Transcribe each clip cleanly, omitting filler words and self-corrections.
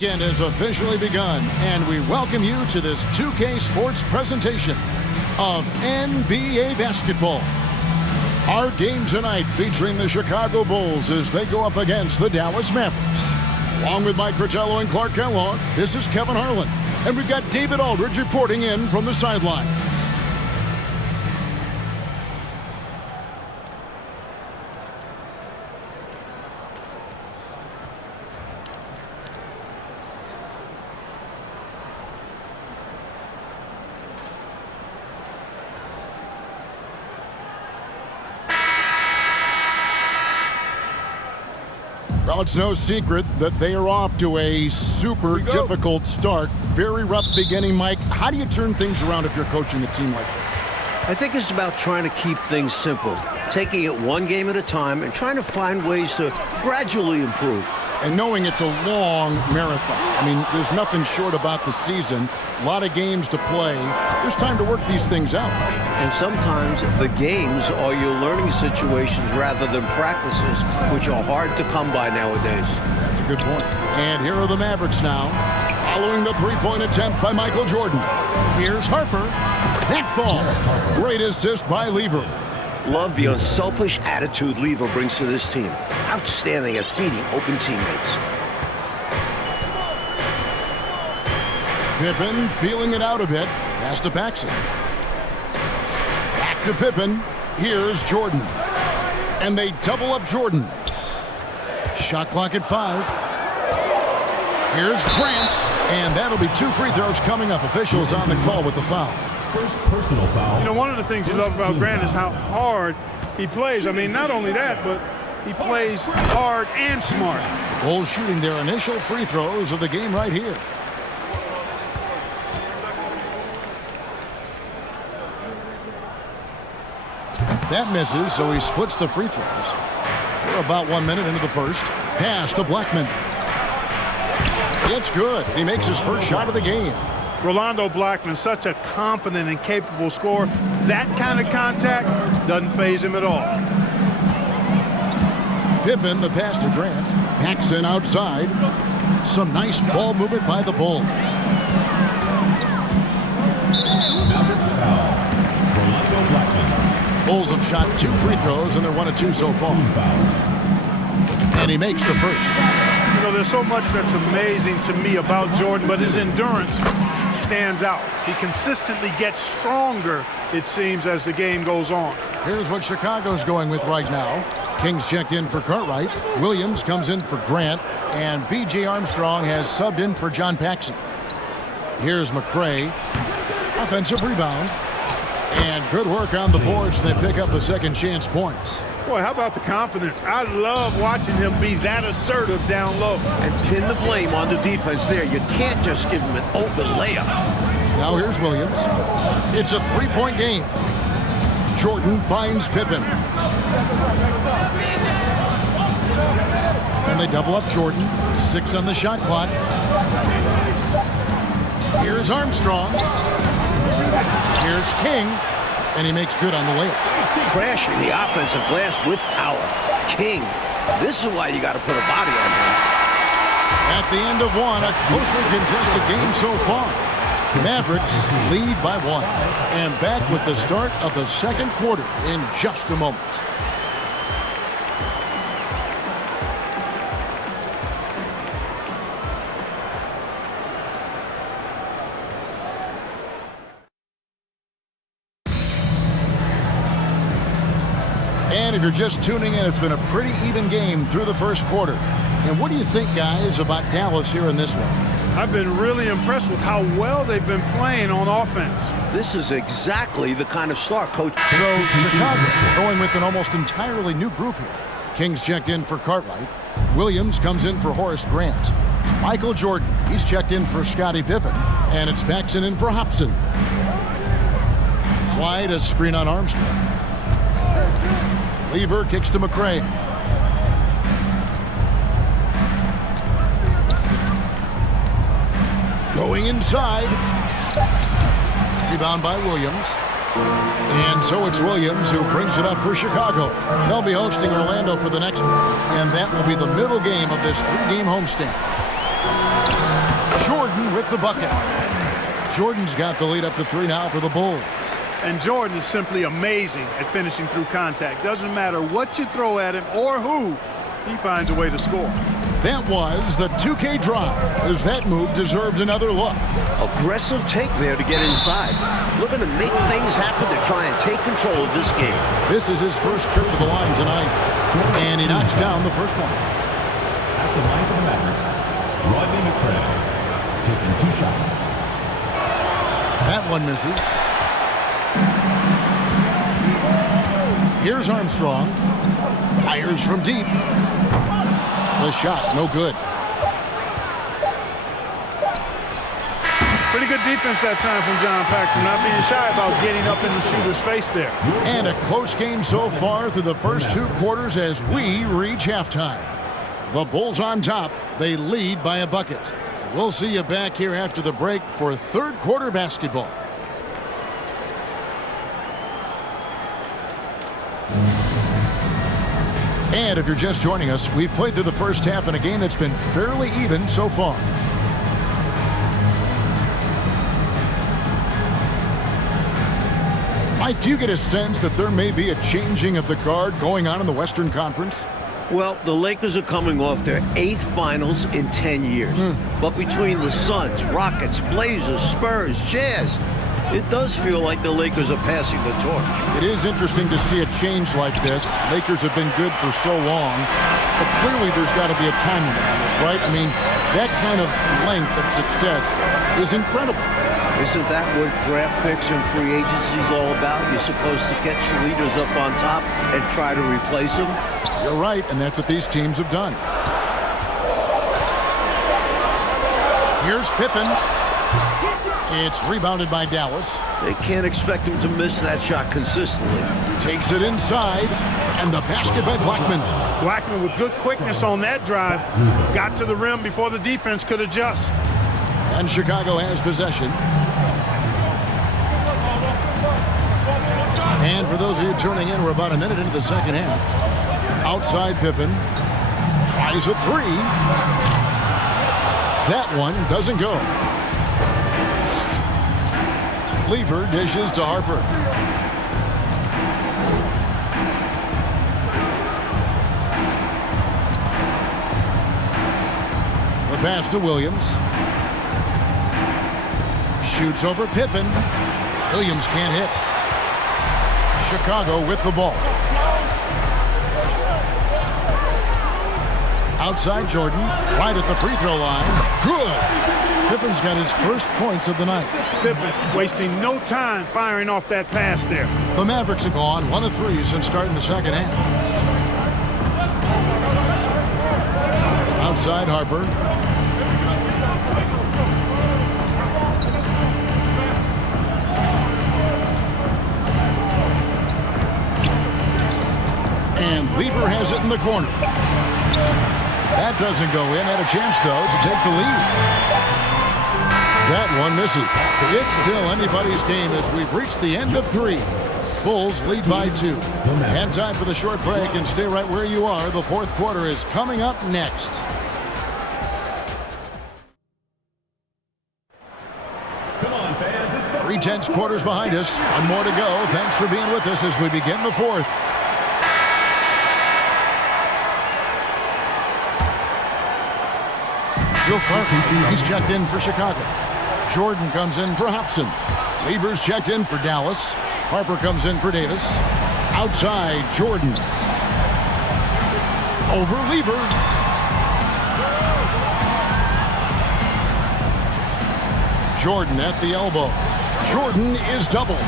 Weekend has officially begun, and we welcome you to this 2K Sports presentation of NBA basketball. Our game tonight featuring the Chicago Bulls as they go up against the Dallas Mavericks. Along with Mike Fratello and Clark Kellogg, this is Kevin Harlan, and we've got David Aldridge reporting in from the sidelines. Well, it's no secret that they are off to a super difficult start. Very rough beginning, Mike. How do you turn things around if you're coaching a team like this? I think it's about trying to keep things simple, taking it one game at a time and trying to find ways to gradually improve. And knowing it's a long marathon. I mean, there's nothing short about the season. A lot of games to play. There's time to work these things out. And sometimes the games are your learning situations rather than practices, which are hard to come by nowadays. That's a good point. And here are the Mavericks now, following the three-point attempt by Michael Jordan. Here's Harper. That fall. Great assist by Lever. Love the unselfish attitude Lever brings to this team. Outstanding at feeding open teammates. Pippen feeling it out a bit. Pass to Paxson. Back to Pippen. Here's Jordan. And they double up Jordan. Shot clock at 5. Here's Grant. And that'll be 2 free throws coming up. Officials on the call with the foul. First personal foul. You know, one of the things you love about Grant is how hard he plays. I mean, not only that, but he plays hard and smart. Bulls shooting their initial free throws of the game right here. That misses, so he splits the free throws. We're about 1 minute into the first. Pass to Blackman. It's good. He makes his first shot of the game. Rolando Blackman, such a confident and capable scorer. That kind of contact doesn't faze him at all. Pippen, the pass to Grant. Paxson outside. Some nice ball movement by the Bulls. Mavericks foul. Rolando Blackman. Bulls have shot 2 free throws, and they're 1 of 2 so far. And he makes the first. You know, there's so much that's amazing to me about Jordan, but his endurance stands out. He consistently gets stronger, it seems, as the game goes on. Here's what Chicago's going with right now. Kings checked in for Cartwright. Williams comes in for Grant. And B.J. Armstrong has subbed in for John Paxson. Here's McCray. Offensive rebound. And good work on the boards. They pick up the second chance points. Boy, how about the confidence? I love watching him be that assertive down low. And pin the blame on the defense there. You can't just give him an open layup. Now here's Williams. It's a 3-point game. Jordan finds Pippen. And they double up Jordan. 6 on the shot clock. Here's Armstrong. Here's King. And he makes good on the layup. Crashing the offensive glass with power. King. This is why you got to put a body on him. At the end of one, a closely contested game so far. Mavericks lead by 1. And back with the start of the second quarter in just a moment. And if you're just tuning in, it's been a pretty even game through the first quarter. And what do you think, guys, about Dallas here in this one? I've been really impressed with how well they've been playing on offense. This is exactly the kind of start, Coach. So Chicago going with an almost entirely new group here. Kings checked in for Cartwright. Williams comes in for Horace Grant. Michael Jordan, he's checked in for Scottie Pippen. And it's Paxson in for Hobson. Wide, a screen on Armstrong. Lever kicks to McCray. Going inside. Rebound by Williams. And so it's Williams who brings it up for Chicago. They'll be hosting Orlando for the next one. And that will be the middle game of this 3-game homestand. Jordan with the bucket. Jordan's got the lead up to 3 now for the Bulls. And Jordan is simply amazing at finishing through contact. Doesn't matter what you throw at him or who, he finds a way to score. That was the 2K drive, as that move deserved another look. Aggressive take there to get inside. Looking to make things happen to try and take control of this game. This is his first trip to the line tonight, and he knocks down the first one. At the line for the Mavericks, Rodney McCray taking 2 shots. That one misses. Here's Armstrong. Fires from deep. The shot, no good. Pretty good defense that time from John Paxson, not being shy about getting up in the shooter's face there. And a close game so far through the first 2 quarters as we reach halftime. The Bulls on top. They lead by a bucket. We'll see you back here after the break for third quarter basketball. And if you're just joining us, we've played through the first half in a game that's been fairly even so far. Mike, do you get a sense that there may be a changing of the guard going on in the Western Conference? Well, the Lakers are coming off their 8th finals in 10 years. But between the Suns, Rockets, Blazers, Spurs, Jazz, it does feel like the Lakers are passing the torch. It is interesting to see a change like this. Lakers have been good for so long, but clearly there's got to be a timing on this, right? I mean, that kind of length of success is incredible. Isn't that what draft picks and free agency is all about? You're supposed to catch the leaders up on top and try to replace them? You're right, and that's what these teams have done. Here's Pippen. It's rebounded by Dallas. They can't expect him to miss that shot consistently. Takes it inside, and the basket by Blackman. Blackman with good quickness on that drive. Got to the rim before the defense could adjust. And Chicago has possession. And for those of you tuning in, we're about a minute into the second half. Outside Pippen. Tries a 3. That one doesn't go. Lever dishes to Harper. The pass to Williams. Shoots over Pippen. Williams can't hit. Chicago with the ball. Outside Jordan, right at the free throw line. Good! Pippen's got his first points of the night. Pippen wasting no time firing off that pass there. The Mavericks have gone 1 of 3 since starting the second half. Outside Harper. And Lever has it in the corner. That doesn't go in. Had a chance, though, to take the lead. That one misses. It's still anybody's game as we've reached the end of 3. Bulls lead by 2. And time for the short break, and stay right where you are. The fourth quarter is coming up next. Come on, fans. It's the 3 tenths quarters behind us. 1 more to go. Thanks for being with us as we begin the fourth. He's checked in for Chicago. Jordan comes in for Hobson. Lever's checked in for Dallas. Harper comes in for Davis. Outside, Jordan. Over Lever. Jordan at the elbow. Jordan is doubled.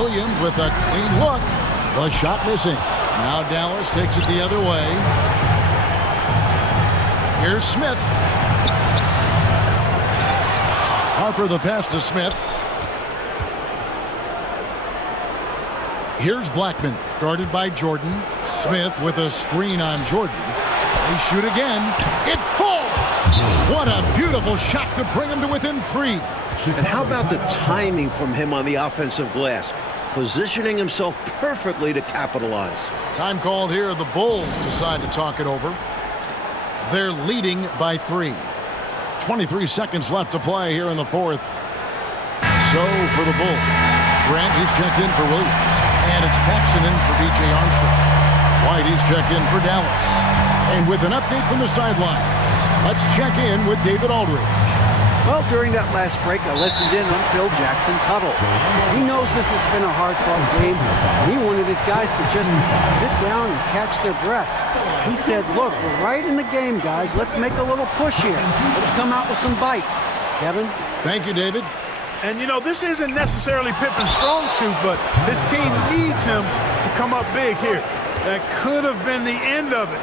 Williams with a clean look. The shot missing. Now Dallas takes it the other way. Here's Smith. Harper the pass to Smith. Here's Blackman, guarded by Jordan. Smith with a screen on Jordan. They shoot again. It falls! What a beautiful shot to bring him to within 3. And how about the timing from him on the offensive glass? Positioning himself perfectly to capitalize. Time called here. The Bulls decide to talk it over. They're leading by 3. 23 seconds left to play here in the fourth. So for the Bulls, Grant, he's checked in for Williams. And it's Paxson in for B.J. Armstrong. White, he's checked in for Dallas. And with an update from the sideline, let's check in with David Aldridge. Well, during that last break, I listened in on Phil Jackson's huddle. He knows this has been a hard-fought game, and he wanted his guys to just sit down and catch their breath. He said, look, we're right in the game, guys. Let's make a little push here. Let's come out with some bite. Kevin? Thank you, David. And, you know, this isn't necessarily Pippen's strong suit, but this team needs him to come up big here. That could have been the end of it.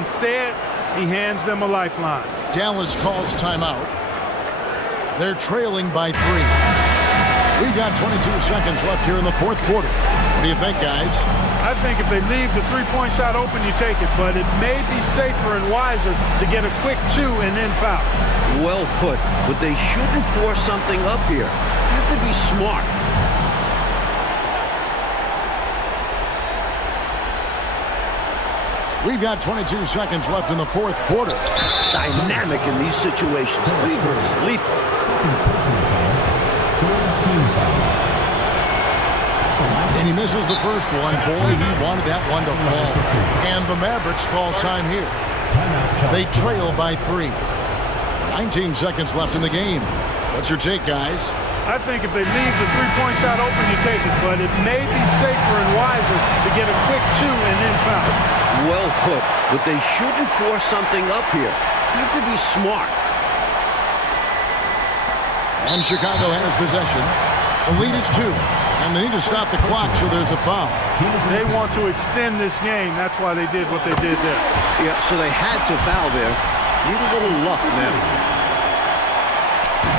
Instead, he hands them a lifeline. Dallas calls timeout. They're trailing by 3. We've got 22 seconds left here in the fourth quarter. What do you think, guys? I think if they leave the three-point shot open, you take it. But it may be safer and wiser to get a quick 2 and then foul. Well put, but they shouldn't force something up here. You have to be smart. We've got 22 seconds left in the fourth quarter. Dynamic in these situations. Lever is lethal. And he misses the first one. Boy, he wanted that one to fall. And the Mavericks call time here. They trail by 3. 19 seconds left in the game. What's your take, guys? I think if they leave the three-point shot open, you take it. But it may be safer and wiser to get a quick 2 and then foul. Well put, but they shouldn't force something up here. You have to be smart. And Chicago has possession. The lead is 2. And they need to stop the clock, so there's a foul. They want to extend this game. That's why they did what they did there. Yeah, so they had to foul there. Need a little luck now.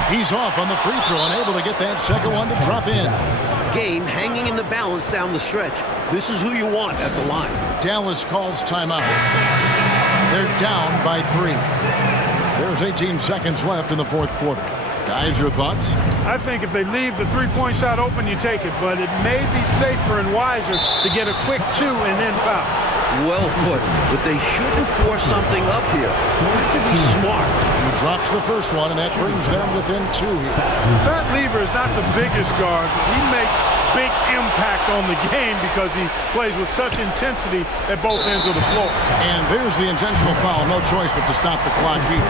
He's off on the free throw, unable to get that second one to drop in. Game hanging in the balance down the stretch. This is who you want at the line. Dallas calls timeout. They're down by 3. There's 18 seconds left in the fourth quarter. Guys, your thoughts? I think if they leave the three-point shot open, you take it. But it may be safer and wiser to get a quick 2 and then foul. Well put, but they shouldn't force something up here. You have to be smart. He drops the first one, and that brings them within 2 here. Pat Lever is not the biggest guard, but he makes big impact on the game because he plays with such intensity at both ends of the floor. And there's the intentional foul. No choice but to stop the clock here.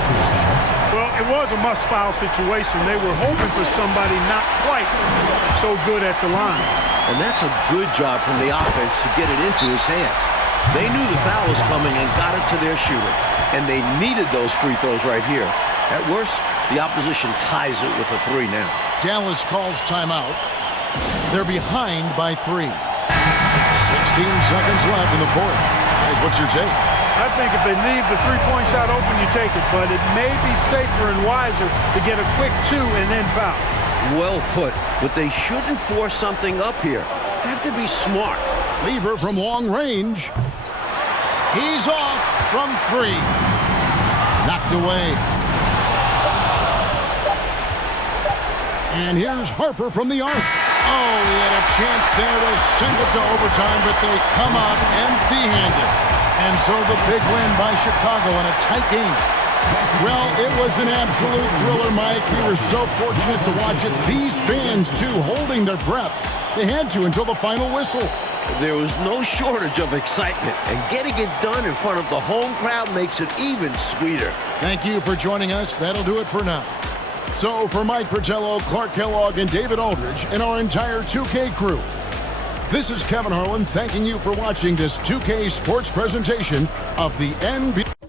Well, it was a must-foul situation. They were hoping for somebody not quite so good at the line. And that's a good job from the offense to get it into his hands. They knew the foul was coming and got it to their shooter. And they needed those free throws right here. At worst, the opposition ties it with a 3 now. Dallas calls timeout. They're behind by 3. 16 seconds left in the fourth. Guys, what's your take? I think if they leave the three-point shot open, you take it. But it may be safer and wiser to get a quick 2 and then foul. Well put, but they shouldn't force something up here. You have to be smart. Lever from long range. He's off from 3. Knocked away. And here's Harper from the arc. Oh, he had a chance there to send it to overtime, but they come out empty-handed. And so the big win by Chicago in a tight game. Well, it was an absolute thriller, Mike. We were so fortunate to watch it. These fans, too, holding their breath. They had to until the final whistle. There was no shortage of excitement, and getting it done in front of the home crowd makes it even sweeter. Thank you for joining us. That'll do it for now. So for Mike Fratello, Clark Kellogg, and David Aldridge, and our entire 2K crew, this is Kevin Harlan thanking you for watching this 2K sports presentation of the NBA.